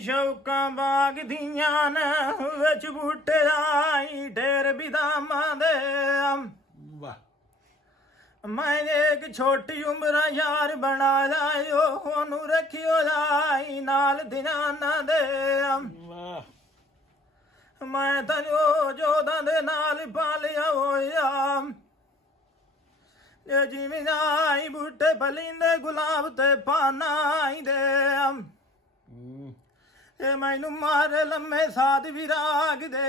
ਸ਼ੌਕਾਂ ਬਾਗ ਦੀਆਂ ਨੇ ਵਿੱਚ ਬੂਟੇ ਆਈ ਢੇਰ ਬਿਦਾਮਾਂ ਦੇ ਵਾਹ ਮੈਂ ਇੱਕ ਛੋਟੀ ਉਮਰ ਯਾਰ ਬਣਾ ਲਾਇਓ ਉਹਨੂੰ ਰੱਖਿਓ ਜਾਈ ਨਾਲ ਦਿਨਾਂ ਦੇ ਵਾਹ ਮੈਂ ਤੈਨੂੰ ਜੋਦਾਂ ਦੇ ਨਾਲ ਪਾਲਿਆ ਹੋਇਆ ਇਹ ਜਿਵੇਂ ਆਈ ਬੂਟੇ ਬਲਿੰਦੇ ਗੁਲਾਬ ਤੇ ਪਾਨਾਈ ਦੇ ਇਹ ਮੈਨੂੰ ਮਾਰੇ ਲੰਮੇ ਸਾਧ ਵਿਰਾਗ ਦੇ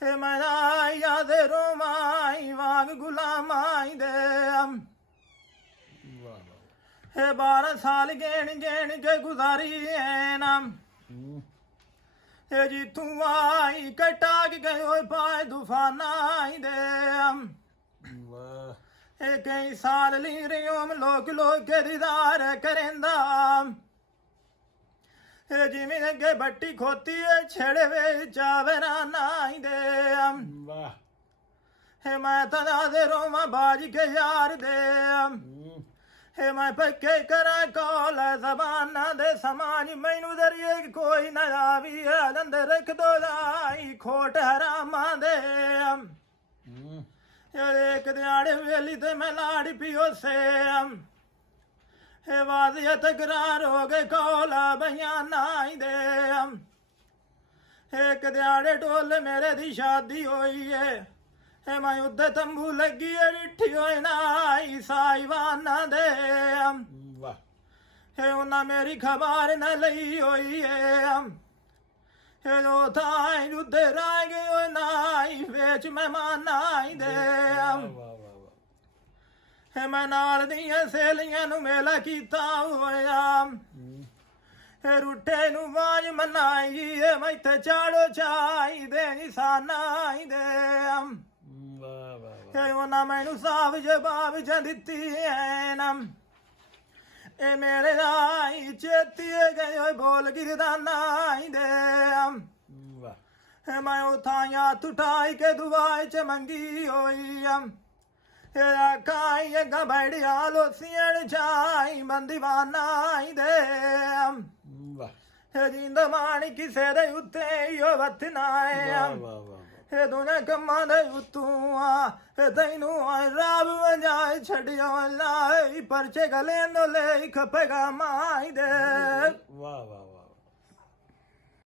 ਇਹ ਮੈਂ ਯਾਦ ਰੋਮਾਈ ਵਾਂਗ ਗੁਲਾਮਾਈ ਦੇ ਵਾਹ ਇਹ 12 ਸਾਲ ਗੇਣ ਕੇ ਗੁਜ਼ਾਰੀ ਐ ਨਾ ਇਹ ਜੀ ਤੂੰ ਆਈ ਕਟਾ ਕੇ ਗਏ ਪਾਏ ਤੂਫਾਨਾਈ ਦੇ ਵਾਹ ਇਹ ਕਈ ਸਾਲ ਲਈ ਰਿਓ ਲੋਕ ਕੇ ਦੀਦਾਰ ਕਰੇਂਦਾ ਇਹ ਜਿਵੇਂ ਅੱਗੇ ਬੱਟੀ ਖੋਤੀ ਏ ਛੇੜੇ ਵੇ ਚਾਵਰਾ ਨਾਈ ਦੇ ਵਾਹ ਇਹ ਮੈਂ ਤਾਂ ਦੇ ਰੋਵਾਂ ਬਾਜ ਕੇ ਯਾਰ ਦੇ ਇਹ ਮੈਂ ਪੱਕੇ ਕਰਾਂ ਕੋਲ ਜ਼ਬਾਨਾਂ ਦੇ ਸਮਾਨ ਮੈਨੂੰ ਦਰਿਏ ਕੋਈ ਨਾ ਆਵੀ ਲੰਦ ਰੱਖ ਦੋ ਲਾਈ ਖੋਟ ਹਰਾਮਾਂ ਦੇ ਇੱਕ ਦਿਹਾੜੇ ਵੇਲੀ ਤੇ ਮੈਂ ਲਾੜੀ ਪਿਓ ਸੇ ਇਹ ਵਾਜ਼ਿਆ ਤਕਰਾਰ ਹੋ ਗਏ ਕੋਲਾ ਬਿਆਨਾਈ ਦੇ ਇੱਕ ਦਿਹਾੜੇ ਢੋਲ ਮੇਰੇ ਦੀ ਸ਼ਾਦੀ ਹੋਈ ਏ ਇਹ ਮੈਂ ਉੱਤੇ ਤੰਬੂ ਲੱਗੀ ਏ ਰਿੱਠੀ ਹੋਈ ਨਾਈ ਸਾਈਵਾਨਾਂ ਦੇ ਵਾਹ ਇਹ ਉਹਨਾਂ ਮੇਰੀ ਖਬਰ ਨਾ ਲਈ ਹੋਈ ਏ ਇਹ ਉਹ ਥਾਈ ਉੱਤੇ ਰਹਿ ਗਏ ਹੋਏ ਨਾਈ ਵਿੱਚ ਮਹਿਮਾਨਾਈ ਦੇ ਵਾਹ ਵਾਹ ਹੈ ਮੈਂ ਨਾਲ ਦੀਆਂ ਸਹੇਲੀਆਂ ਨੂੰ ਮੇਲਾ ਕੀਤਾ ਹੋਇਆ ਹੈ ਰੁੱਟੇ ਨੂੰ ਵਾਜ ਮਨਾਈ ਹੈ ਮੈਥੇ ਚਾੜੋ ਚਾਈ ਦੇ ਨਿਸ਼ਾਨਾਈ ਦੇ ਵਾਹ ਵਾਹ ਹੈ ਉਹਨਾਂ ਮੈਨੂੰ ਸਾਫ ਜਵਾਬ ਚ ਦਿੱਤੀ ਹੈ ਨਾ ਇਹ ਮੇਰੇ ਆਈ ਚੇਤੀ ਗਏ ਹੋਏ ਬੋਲ ਗਿਰਦਾ ਨਾਈ ਦੇ ਵਾਹ ਹੈ ਮੈਂ ਉਠਾਇਆ ਤੁਠਾਈ ਕੇ ਦੁਆਈ ਚ ਮੰਗੀ ਹੋਈ ਇਹ ਕਾਈ ਗਬੜਿਆ ਲੋਸੀਣ ਚਾਈ ਬੰਦੀਵਾਨਾਈ ਦੇ ਵਾਹ ਇਹ ਜਿੰਦ ਮਾਣੀ ਕਿਸੇ ਦੇ ਉੱਤੇ ਯੋ ਵਤਨਾਏ ਵਾਹ ਵਾਹ ਇਹ ਦੋਨੇ ਕੰਮਾਂ ਦੇ ਉਤੋਂ ਆ ਇਹ ਤੈਨੂੰ ਰੱਬ ਵਜਾਏ ਛੱਡਿਓ ਲਾਈ ਪਰਚੇ ਗਲੇ ਨੂੰ ਲੈ ਖਪੇਗਾ ਮਾਈ ਦੇ ਵਾਹ ਵਾਹ